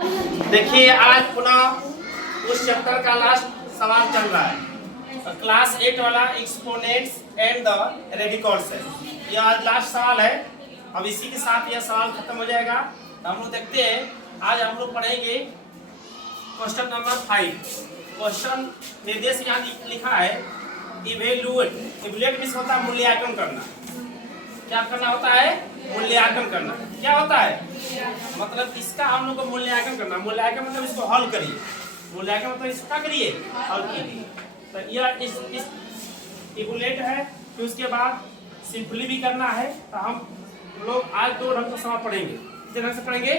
देखिए आज पुनः उस चैप्टर का लास्ट सवाल चल रहा है। क्लास 8 वाला एक्सपोनेंट्स एंड द रेडिकॉर्ड्स है। यह आज लास्ट सवाल है। अब इसी के साथ यह सवाल खत्म हो जाएगा। तो हम लोग देखते हैं, आज हम लोग पढ़ेंगे क्वेश्चन नंबर 5। क्वेश्चन निर्देश यहाँ लिखा है इवेल्युएट। इवेल्युएट मीन्स होता है मूल्यांकन करना। क्या करना होता है? मूल्यांकन करना। क्या होता है? मतलब इसका हम लोग को मूल्यांकन करना। मूल्यांकन मतलब इसको हल करिए। मूल्यांकन मतलब इसको क्या करिए? हल कीजिए। तो यह इस इवेल्युएट है। फिर उसके बाद सिंपली भी करना है। तो हम लोग आज दो ढंग से सवाल पढ़ेंगे। किस ढंग से पढ़ेंगे?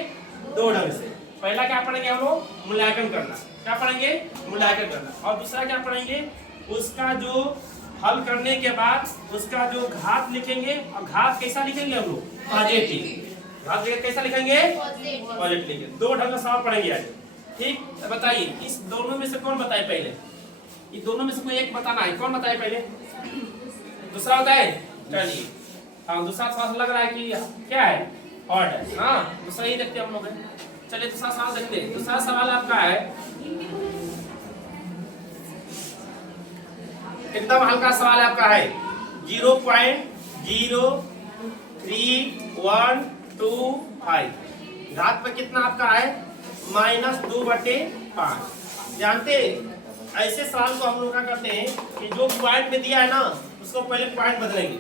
दो ढंग से। पहला क्या पढ़ेंगे हम लोग? मूल्यांकन करना। क्या पढ़ेंगे? मूल्यांकन करना। और दूसरा क्या पढ़ेंगे? उसका जो हल करने के बाद उसका जो घात लिखेंगे। और घात कैसा लिखेंगे हम लोग? पॉजिटिव। घात कैसा लिखेंगे? पॉजिटिव लिखेंगे। दो ढंग का सवाल पढ़ेंगे आज। ठीक, तो बताइए इस दोनों में से कौन बताए पहले? ये दोनों में से कोई एक बताना है। कौन बताए पहले? दूसरा बताए? चलिए, हाँ दूसरा सवाल लग रहा है कि क्या है? ऑड है। हाँ दूसरा ही देखते हम लोग। चलिए दूसरा सवाल देखते हैं। दूसरा सवाल आपका है एकदम हल्का सवाल आपका है। 0.03125 घात पर कितना आपका है? -2/5। जानते ऐसे सवाल को हम लोग क्या करते हैं कि जो पॉइंट में दिया है ना उसको पहले पॉइंट बदलेंगे।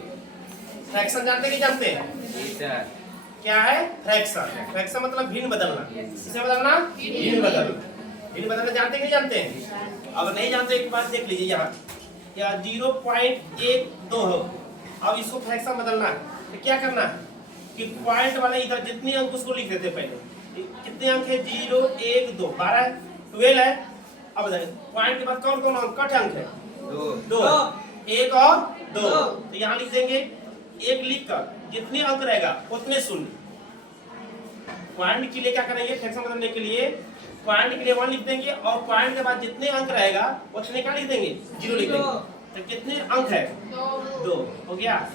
फ्रैक्शन जानते कि जानते हैं? क्या है फ्रैक्शन? फ्रैक्शन मतलब भिन्न बदलना। किसे बदलना? भिन्न बदलना। भिन्न बदलना जानते कि नहीं जानते हैं? अब नहीं जानते एक बात देख लीजिए यहाँ या 0.12 हो। अब इसको फ्रैक्शन बदलना है तो क्या करना है कि पॉइंट वाले इधर जितने अंक उसको लिख देते पहले। कितने अंक है? 0 1 2 12 12 है। अब पॉइंट के बाद कौन कौन अंक कट अंक है? 2 1 और 2। तो यहाँ लिख देंगे। एक लिख कर जितने अंक रहेगा उतने शून्य। पॉइंट के लिए क्या करेंगे? फ्रैक्शन बदलने के लिए पॉइंट के लिए 1 लिख देंगे और पॉइंट के बाद जितने अंक रहेगा उतने क्या लिख देंगे? 0 लिख देंगे। तो कितने अंक है? 2 हो गया।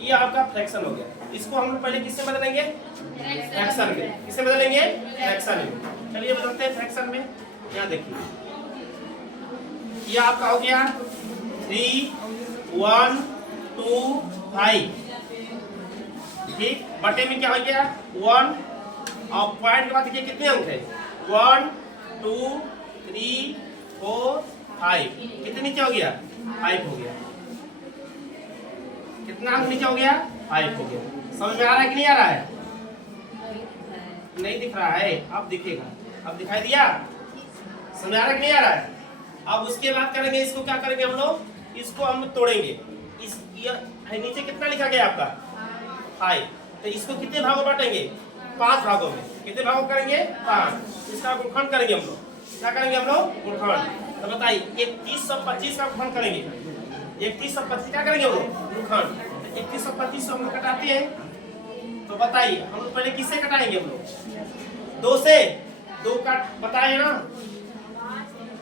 ये आपका फ्रैक्शन हो गया। इसको हम लोग पहले किससे बदलेंगे? फ्रैक्शन में। किससे बदलेंगे? फ्रैक्शन में। चलिए बदलते हैं फ्रैक्शन में। यहाँ देखिए ये आपका हो गया 3125। ठीक, बटे में क्या हो गया? 1 और पॉइंट के बाद देखिए कितने अंक है? 1 2 3 4 5। कितने नीचे हो गया? 5 हो गया। कितना अंक नीचे हो गया? 5 हो गया। समझ में आ रहा है कि नहीं आ रहा है? नहीं दिख रहा है, अब दिखेगा। अब दिखाई दिया? समझ आ रहा है कि नहीं आ रहा है? अब उसके बाद करेंगे इसको। क्या करेंगे हम लोग? इसको हम तोड़ेंगे। इस नीचे कितना लिखा गया आपका? 5। तो इसको कितने भागों बांटेंगे? 5 भागों में। कितने भागों करेंगे? 5। इसका गुणनखंड करेंगे हम लोग। क्या करेंगे हम लोग? गुणनखंड। तो बताइए 3125 का गुणनखंड करेंगे। 3125 क्या करेंगे हम लोग? गुणनखंड। 3125 हम लोग कटाते हैं। तो बताइए हम लोग पहले किससे कटाएंगे? हम लोग 2 से। 2 काट बताए ना,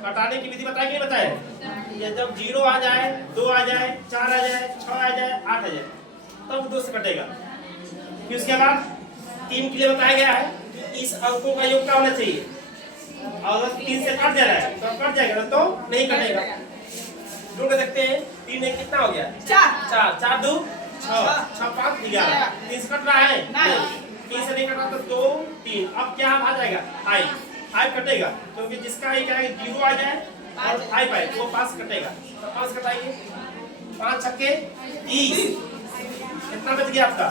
कटाने की विधि बताए कि नहीं बताए? ये जब 0 आ जाए, 2 आ जाए, 4 आ जाए, 6 आ जाए, 8 आ जाए तब 2 से कटेगा। फिर उसके बाद 3 के लिए बताया गया है कि इस अंकों का योग क्या होना चाहिए। अगर 3 से कट जा रहा है तो कट जाएगा, तो नहीं कटेगा। जोड़ के देखते हैं। 3 में कितना हो गया? 4 4 2 6 6 5 11। 3 से कट रहा है? नहीं। 3 से नहीं कट रहा तो 2 3। अब क्या आ जाएगा? 5 कटेगा क्योंकि जिसका एक 0 आ जाए और 5 आए तो वो 5 कटेगा। तो 5 कटाएंगे। 5 छक्के 30। कितना बच गया आपका?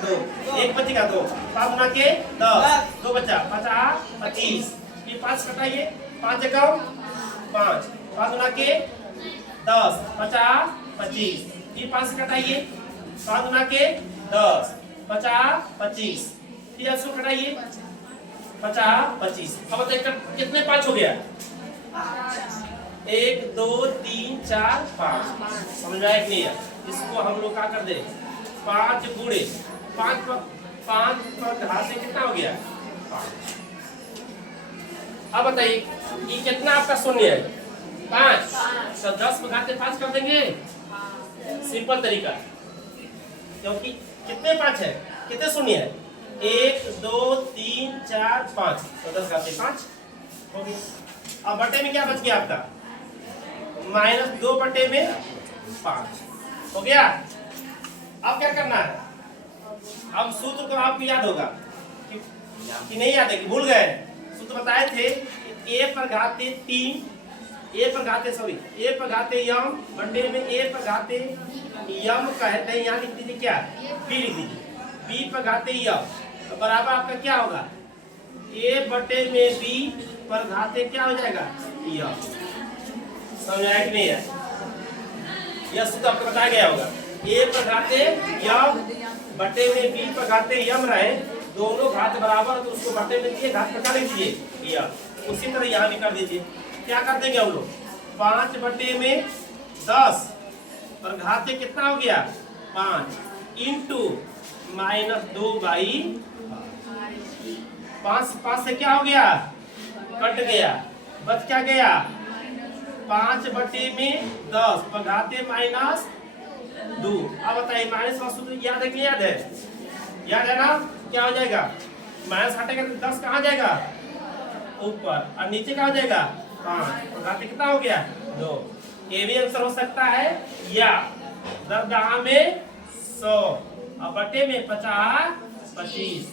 2। एक बचेगा 2। 5 गुना के 10। 2 बचा 50 25। ये 5 कटाइए। 5 जगह 5। 5 गुना के 10 50 25। ये 5 से कटाइए। 5 गुना के 10 50 25। फिर इसको कटाइए 50 25। अब बताइए कितने 5 हो गया? 1 2 3 4 5। समझ में आया कि नहीं? इसको हम लोग क्या कर दे? 5 गुणे 5 पर घात से कितना हो गया? 5। अब बताइए ये कितना आपका शून्य है? 5। तो 10 पर घात से 5 कर देंगे। सिंपल तरीका, क्योंकि कितने 5 है? कितने शून्य है? 1 2 3 4 5 तो 10 घाते 5 हो गया। अब बटे में क्या बच गया आपका -2 बटे में 5 हो गया। अब क्या करना है, अब सूत्र तो आपको याद होगा कि नहीं याद है कि भूल गए। सूत्र बताए थे a पर घाते 3 a पर घाते यम बटे में a पर घाते यम कहते हैं, यहाँ लिख दीजिए क्या b लिख दीजिए, b पर घाते यम तो बराबर आपका क्या होगा a बटे में b पर घाते क्या हो जाएगा यम। समझ आया कि नहीं है? यह सूत्र आपको बताया गया होगा। a पर घाते यम बटे में b पर घाते यम रहे, दोनों घात बराबर तो उसको बटे में दिए घात बचा लीजिए यम। उसी तरह यहाँ भी कर दीजिए। क्या कर देंगे हम लोग 5 बटे में 10 और घाते कितना हो गया 5 इंटू -2 बाई 5 से क्या हो गया कट गया, बच क्या गया 5 बटे में 10 पर घाते -2। अब बताइए माइनस का सूत्र याद है कि याद है? याद है ना? क्या हो जाएगा माइनस हटेगा तो 10 कहाँ जाएगा ऊपर और नीचे क्या हो जाएगा 5 और घाते कितना हो गया 2। ये भी आंसर हो सकता है या 10 में 100 और बटे में 50 25।